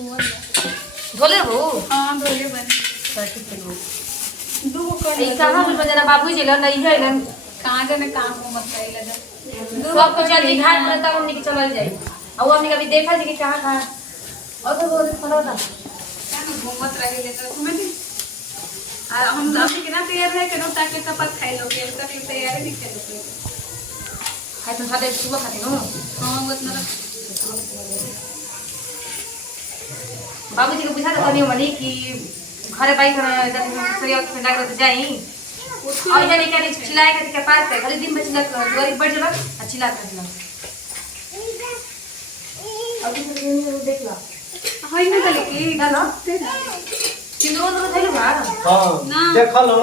धोले हो। हां धोले बन ठीक है वो दू कर ई कहां भी बजना बाबूजी ले नहीं है लन कहां जाने काम को मत कई लगा सब कुछ जल्दी घाट पर तब हमनी के चलल जाई और हमनी के अभी देखा जी कि कहां और तो बहुत फलो था क्या घूमत रहे लेकर तुम्हें नहीं हम अभी कितना तैयार है कि रोटा के कपत खाई लोगे तक तैयारी नहीं कर लोगे खाई तो खाते सुबह खाते नो हां उतना बाबूजी को पूछा तो कनी मनी कि घरे बाइक जब सरिया में लग तो जाई और जाने क्या चिल्लाए के पास पे खाली दिन में चिल्ला गरीब बढ़ जाला चिल्ला कर दिला अभी तो देख ला हाय ना चले की ना ना सिंदूर तो थैले बा हां ना देख लो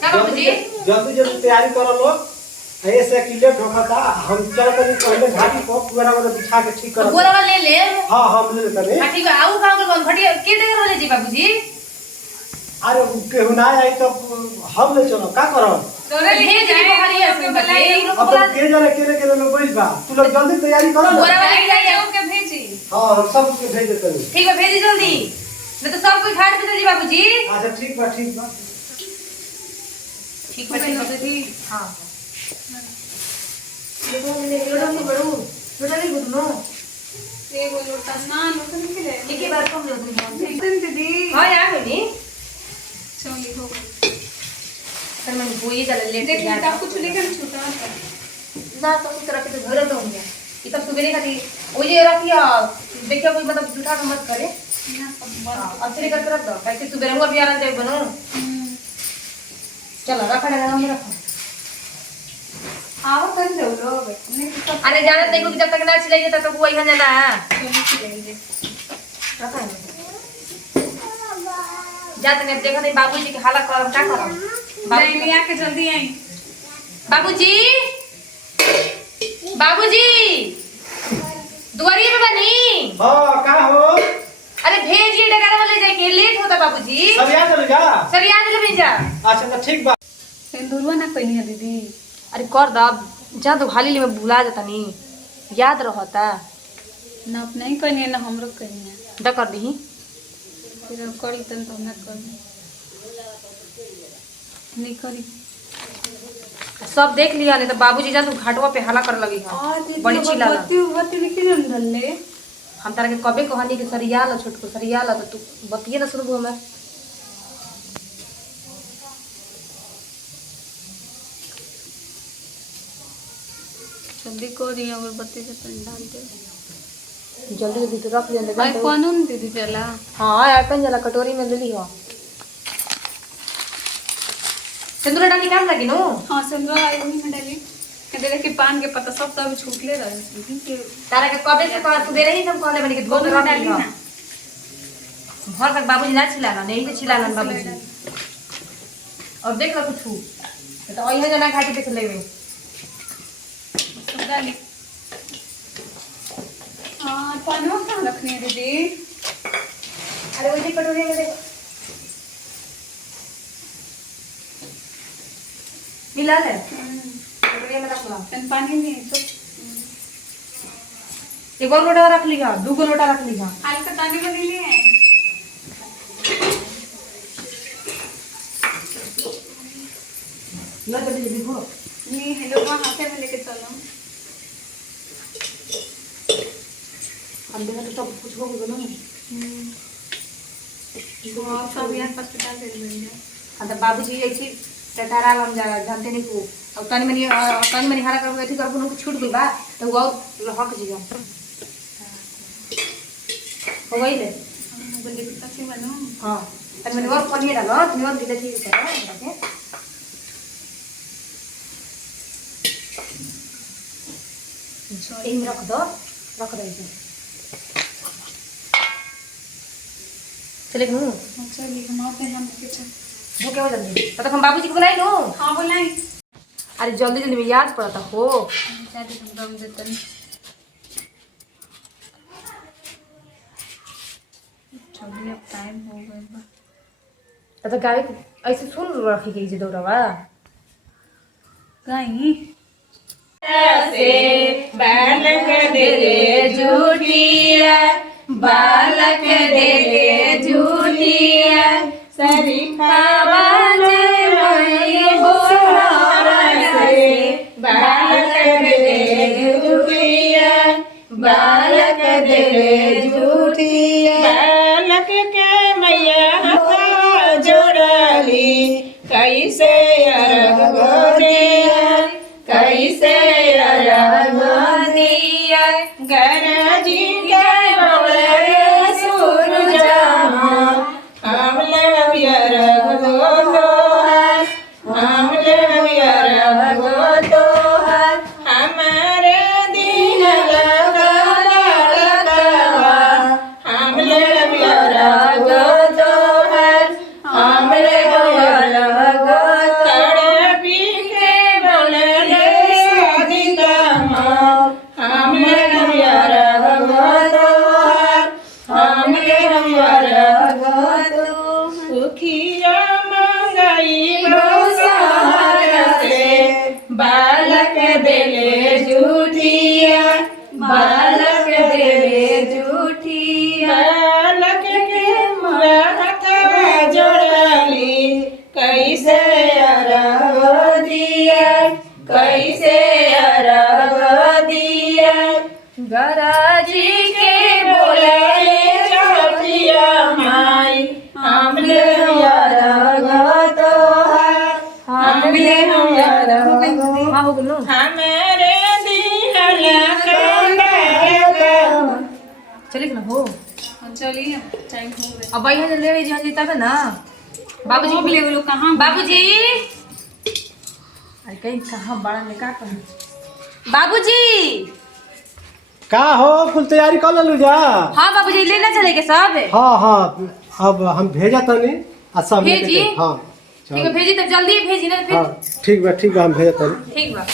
क्या बाबूजी जल्दी जल्दी तैयारी कर लो ऐसे किले ढोकता हम चल कर पहले घाटी को पूरा वाला बिछा के ठीक कर बोरा वाला ले ले हां हम ले लेते हैं ठीक है आऊ काम कर घटिया के देर वाले जी बाबूजी अरे केहू ना आई तो हम ले चलो का करो तोरे भेज रे बहरी है बता अब तो के जाने के लोग बैठ बा तू लोग जल्दी तैयारी करो बोरा वाला जाइए के भेजी हां हम सब के भेज देते हैं ठीक है भेजी जल्दी नहीं तो सब कोई घाट पे जी बाबूजी अच्छा ठीक बा ठीक है हां लोटा नहीं बड़ू लोटा नहीं गुदनो एगो लोटा ना लोटा नहीं ले एक ही बार कम ले दो दीदी हां यार होनी चली हो सर मैं बोई चल ले देख बेटा कुछ लेकर छूटा ना तो उस तरह के तो घर दूंगा ये तब सुबह खाती वो ये रखिया देखिए कोई मतलब झूठा मत करे ना सब अच्छे करके रख दो कैसे सुबह रहूंगा भी आराम से बनो चलो रखा है हम रखो आओ कर दो लोग नहीं तो अरे जाने देखो कि जब तक ना चिल्लाएंगे तब तक वो यहाँ जाना है चली चलेंगे रखा है जाते नहीं देखो नहीं बाबूजी के हालत कर क्या करो नहीं नहीं आके जल्दी आई बाबूजी बाबूजी दुआरी में बनी हां का हो अरे भेजिए डगारा वाले जाके लेट होता बाबूजी सब याद ले जा सर याद ले भेजा अच्छा तो ठीक बा सिंदूरवा ना कोई नहीं है दीदी अरे कर दा जा तो खाली में भुला जाता नहीं याद रहता ना अपना ही कोई नहीं है ना हम लोग कोई नहीं है ड कर दी फिर अब करी तन तो मैं कर नहीं करी सब देख लिया नहीं तो बाबूजी जा तू घाटवा पे हला कर लगी है बड़ी चिल्ला बत्ती लिखी अंदर ले हम तारा के कबे कहनी के सरिया ला छोटको सरिया ला तो तू बतिए ना शुरू हमें जल्दी करी और बत्ती से तन डाल दे जल्दी जल्दी तो रख ले आई कानून दीदी चला हां यार पन जला कटोरी में ले ली हो सिंदूर डाली काम लगी नो हां सिंदूर आई वही में डाली कहते कि पान के पत्ता सब तो अभी छूटले रहे तारा के कबे से कहा तू दे रही हम कहले बनी के धो के रख ली हो घर तक बाबूजी ना चिल्लाना नहीं तो चिल्लाना बाबूजी और देख लो कुछ तो ओही जना खाती पे लेवे डाली हाँ पानी कहाँ रखनी है दीदी अरे वही कटोरी में देखो मिला ले कटोरी में रख ला पानी नहीं तो एक और लोटा रख लिया दो लोटा रख लिया हल्का पानी में ले आए ना जल्दी जल्दी हो नहीं हेलो वहाँ हाथे में लेके चलो हम देखा तो सब कुछ हो गया ना आप सब यहाँ अस्पताल से मिल जाए अंदर बाबूजी ऐसी टटारा हम जानते नहीं को अब तनी मनी हरा कर बैठी कर बुनु छूट गई बा तो वो हक जी हो गई ले बोले कितना से बनो हां तनी मनी और पनीर डालो तनी और दिले ठीक है ओके इन रख दो इसे चले घूम चलिए हम आते हैं हम किचन भूखे हो जल्दी तब तक हम बाबूजी को बुलाई लो हाँ बुलाई अरे जल्दी जल्दी में याद पड़ता हो शादी हम दम देते हैं चलिए अब टाइम हो गया बा तब तक गाड़ी ऐसे सुन रखी गई जे दौड़वा गाई से बैल के दिले झूठिया बालक देले झूठिया शरीफा बाजे रोई बोहर से बालक देले झूठिया बालक देले झूठिया बालक के मैया हाथ जोड़ली कैसे अरग दिया कैसे अरग दिया गरजी के बोले सूरज हम ले अरग दो हम ले अरग दो हमारे दिन लगा हम ले अरग दो हम ले अरग तड़पी के बोले सदिता हम ले अरग दो हम ले अरग दो सुखिया मंगाई बसार से बालक देले झूठिया बालक देले झूठिया बालक के हाथ जोड़ली कैसे अरग दिया कैसे अरग दिया गराजी के बोले छोटिया माई हम ले अरग तो हम ले अरग हाँ हो गेलो हमारे दिहला कंदा चलिए ना हो चलिए टाइम हो गया अब भाई ले लीजिए हम जीता ना बाबूजी भी ले लो कहाँ बाबूजी अरे कहीं कहाँ बड़ा में का कर बाबूजी का हो कुल तैयारी कर लू जा। हाँ बाबूजी लेना चलेंगे सब हाँ हाँ अब हम भेजा तनी आ सब लेके भेजी? हाँ ठीक है भेजी तो जल्दी भेजी ना हाँ फिर ठीक बा हम भेजा तनी ठीक बा